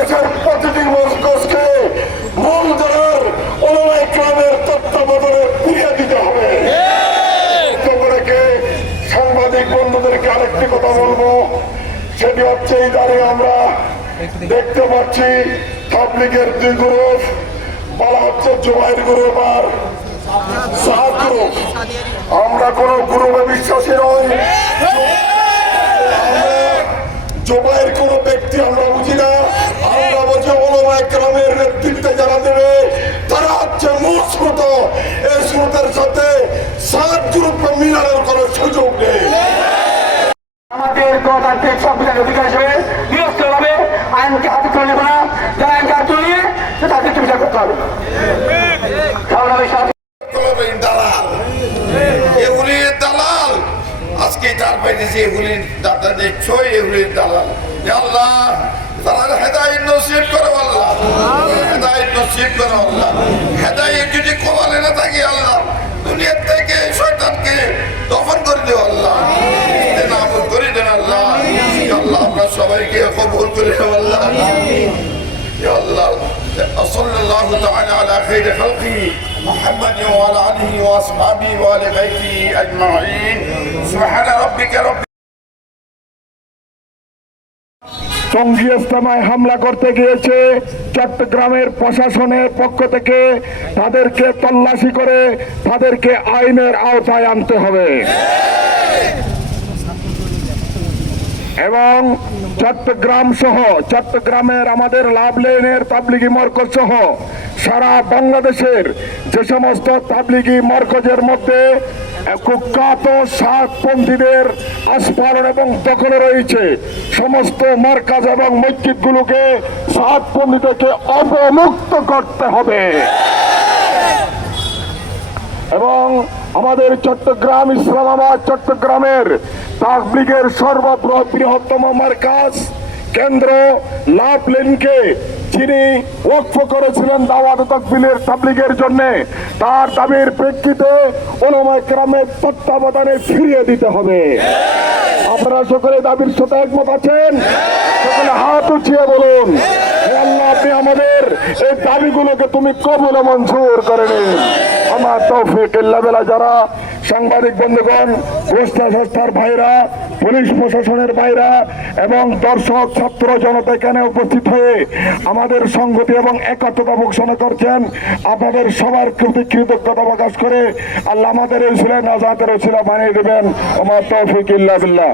বাংলাদেশের প্রতিটি মস্কোসকে মূল ধরার ওলামাই ক্লাবের তত্ত্বাবধানে ফিরিয়ে দিতে হবে। সাংবাদিক বন্ধুদেরকে আরেকটি কথা বলব। সেটি হচ্ছে এই দাঁড়িয়ে আমরা দেখতে পাচ্ছি পাবলিকের দুই গ্রুপ বলা হচ্ছে জুবাইর গ্রুপ আর গ্রুপ। আমরা কোন গ্রুপে বিশ্বাসী নই। কোন ব্যক্তি আমরা বুঝি না। গ্রামের নেতৃত্বে যারা দেবে তারা হচ্ছে মূল স্রোত। এই স্রোতের সাথে সাত গ্রুপে মিলানোর কোনো সুযোগ নেই। আমাদের গণতান্ত্রিক সংবিধান অধিকার হিসেবে নিরস্ত হবে আইনকে হাতে তুলে নেব না। যারা আইনকে হাতে তুলে নিয়ে তাদেরকে বিচার করতে হবে। তাহলে আমি সাথে কলমের দালাল। এগুলির দালাল। আজকে তার পাইতেছি এগুলির দাদা দেখছই এগুলির দালাল। আল্লাহ তারা হেদায়ত নসিব করো নসিব করো আল্লাহ হেদায়ত যদি কমালে না থাকি আল্লাহ দুনিয়ার থেকে শয়তানকে দফন করে দেও আল্লাহ নামত করে দেন আল্লাহ ইয়া আল্লাহ আমরা সবাইকে কবুল করে দেও আল্লাহ يا الله صلى الله تعالى على خير خلقه محمد وعلى اله واصحابه وال بيته اجمعين سبحان ربك رب টঙ্গী ইস্তামায় হামলা করতে গিয়েছে চট্টগ্রামের প্রশাসনের পক্ষ থেকে। তাদেরকে তল্লাশি করে তাদেরকে আইনের আওতায় আনতে হবে। এবং চট্টগ্রাম সহ, চট্টগ্রামের আমাদের লাভ লেনের তাবলিগি মরকজ সহ, সারা বাংলাদেশের যে সমস্ত তাবলিগি মরকজের মধ্যে কুখ্যাত সাতপন্থীদের আস্ফালন এবং দখলে রয়েছে। সমস্ত মার্কাজ এবং মসজিদগুলোকে সাতপন্থী থেকে অবমুক্ত করতে হবে। এবং আমাদের চট্টগ্রাম, ইসলামাবাদ, চট্টগ্রামের তাবলিগের সর্ববৃহত্তম মার্কাজ কেন্দ্র লাভ লেনকে যিনি ওয়াকফ করেছিলেন দাওয়াত তকবিলের তাবলিগের জন্য, তার দাবির প্রেক্ষিতে ওলামায় গ্রামের তত্ত্বাবধানে ফিরিয়ে দিতে হবে। আপনারা সকলে দাবির সাথে একমত আছেন? সকলে হাত উঠিয়ে বলুন হে আল্লাহ আপনি আমাদের এই দাবিগুলোকে তুমি কবুল মঞ্জুর করে নিন আমার তৌফিক বেলা যারা সাংবাদিক বন্ধুগণ গোষ্ঠা সংস্থার ভাইরা, পুলিশ প্রশাসনের ভাইরা এবং দর্শক, ছাত্র জনতা এখানে উপস্থিত হয়ে আমাদের সংগতি এবং একত্রতা ঘোষণা করছেন, আপনাদের সবার প্রতি কৃতজ্ঞতা প্রকাশ করে আল্লাহ আমাদের এই ছিলেন আজাদের ওসিলা বানিয়ে দেবেন। আমার তৌফিক ইল্লা বিল্লাহ।